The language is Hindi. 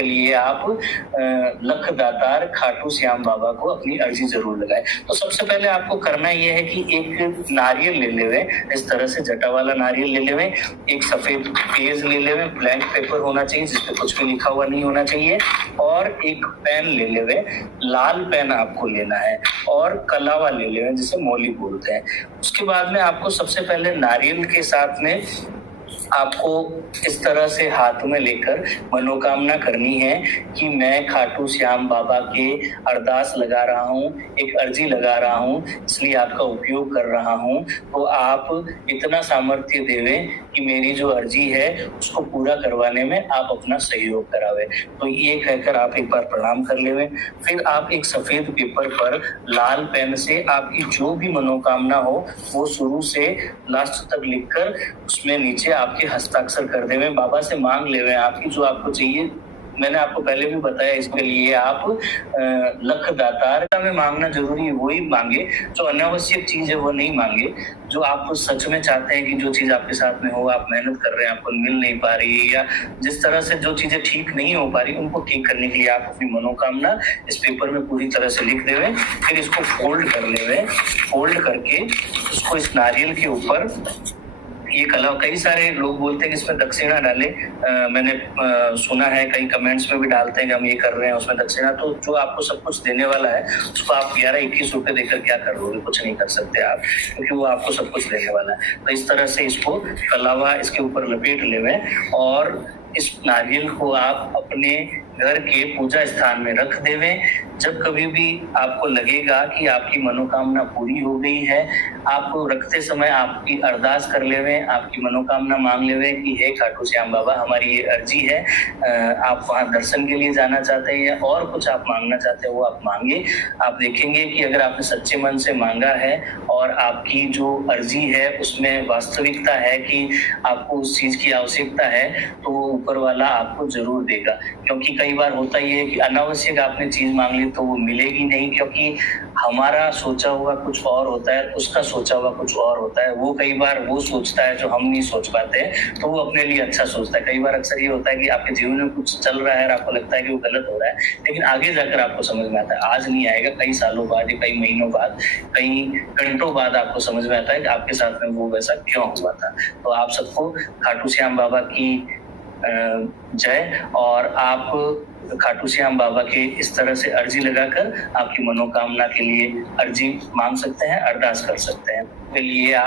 के लिए आप लख दातार खाटू श्याम बाबा को अपनी अर्जी जरूर लगाए। तो सबसे पहले आपको करना यह है कि एक नारियल ले लेवे, इस तरह से जटा वाला नारियल ले लेवे, एक सफेद पेज ले लेवे, ब्लैंक पेपर होना चाहिए जिसपे कुछ भी लिखा हुआ नहीं होना चाहिए, और एक पेन ले लेवे, लाल पेन आपको लेना है, और कलावा ले लेवे जिसे मौली बोलते हैं। उसके बाद में आपको सबसे पहले नारियल के साथ में आपको इस तरह से हाथ में लेकर मनोकामना करनी है कि मैं खाटू श्याम बाबा के अरदास लगा रहा हूँ, एक अर्जी लगा रहा हूँ, इसलिए आपका उपयोग कर रहा हूँ। तो आप इतना सामर्थ्य देवे कि मेरी जो अर्जी है उसको पूरा करवाने में आप अपना सहयोग करावे। तो ये कहकर आप एक बार प्रणाम कर लेवे। फिर आप एक सफेद पेपर पर लाल पेन से आपकी जो भी मनोकामना हो वो शुरू से लास्ट तक लिखकर उसमें नीचे आपके हस्ताक्षर कर देवे, बाबा से मांग लेवे आपकी जो आपको चाहिए। मैंने आपको पहले भी बताया, इसके लिए आप लख दातार में मांगना जरूरी है, वही मांगे, जो अनावश्यक चीज है वो नहीं मांगे। जो आप सच में चाहते हैं कि जो चीज आपके साथ में हो, आप मेहनत कर रहे हैं, आपको मिल नहीं पा रही है, या जिस तरह से जो चीजें ठीक नहीं हो पा रही उनको ठीक करने के लिए आप अपनी मनोकामना इस पेपर में पूरी तरह से लिख देवे। फिर इसको फोल्ड कर लेवे, फोल्ड करके उसको इस नारियल के ऊपर ये कला, कई सारे लोग बोलते हैं कि इसमें दक्षिणा डाले, मैंने सुना है, कई कमेंट्स में भी डालते हैं कि हम ये कर रहे हैं उसमें दक्षिणा। तो जो आपको सब कुछ देने वाला है उसको आप 11-21 रुपए देकर क्या कर लोगे, कुछ नहीं कर सकते आप, क्योंकि वो आपको सब कुछ देने वाला है। तो इस तरह से इसको कलावा इसके ऊपर लपेट लेवे, और इस नारियल को आप अपने घर के पूजा स्थान में रख देवे। जब कभी भी आपको लगेगा कि आपकी मनोकामना पूरी हो गई है, आपको रखते समय आपकी अरदास कर लेवे, आपकी मनोकामना मांग लेवे कि हे खाटू श्याम बाबा, हमारी ये अर्जी है, आप वहां दर्शन के लिए जाना चाहते हैं या और कुछ आप मांगना चाहते हैं वो आप मांगे। आप देखेंगे कि अगर आपने सच्चे मन से मांगा है और आपकी जो अर्जी है उसमें वास्तविकता है कि आपको उस चीज की आवश्यकता है, तो वो ऊपर वाला आपको जरूर देगा। क्योंकि कई बार होता ही है कि अनावश्यक आपने चीज मांग ली तो वो मिलेगी नहीं, क्योंकि हमारा सोचा हुआ कुछ और होता है, उसका सोचा हुआ कुछ और होता है। वो कई बार वो सोचता है जो हम नहीं सोच पाते, तो वो अपने लिए अच्छा सोचता है। कई बार अक्सर ये होता है कि आपके जीवन में कुछ चल रहा है और आपको लगता है कि वो गलत हो रहा है, लेकिन आगे जाकर आपको समझ में आता है, आज नहीं आएगा, कई सालों बाद या कई महीनों बाद, कई घंटों बाद आपको समझ में आता है कि आपके साथ में वो वैसा क्यों हुआ था। तो आप सबको खाटू श्याम बाबा की जय। और आप खाटू श्याम बाबा के इस तरह से अर्जी लगाकर आपकी मनोकामना के लिए अर्जी मांग सकते हैं, अरदास कर सकते हैं। के लिए आप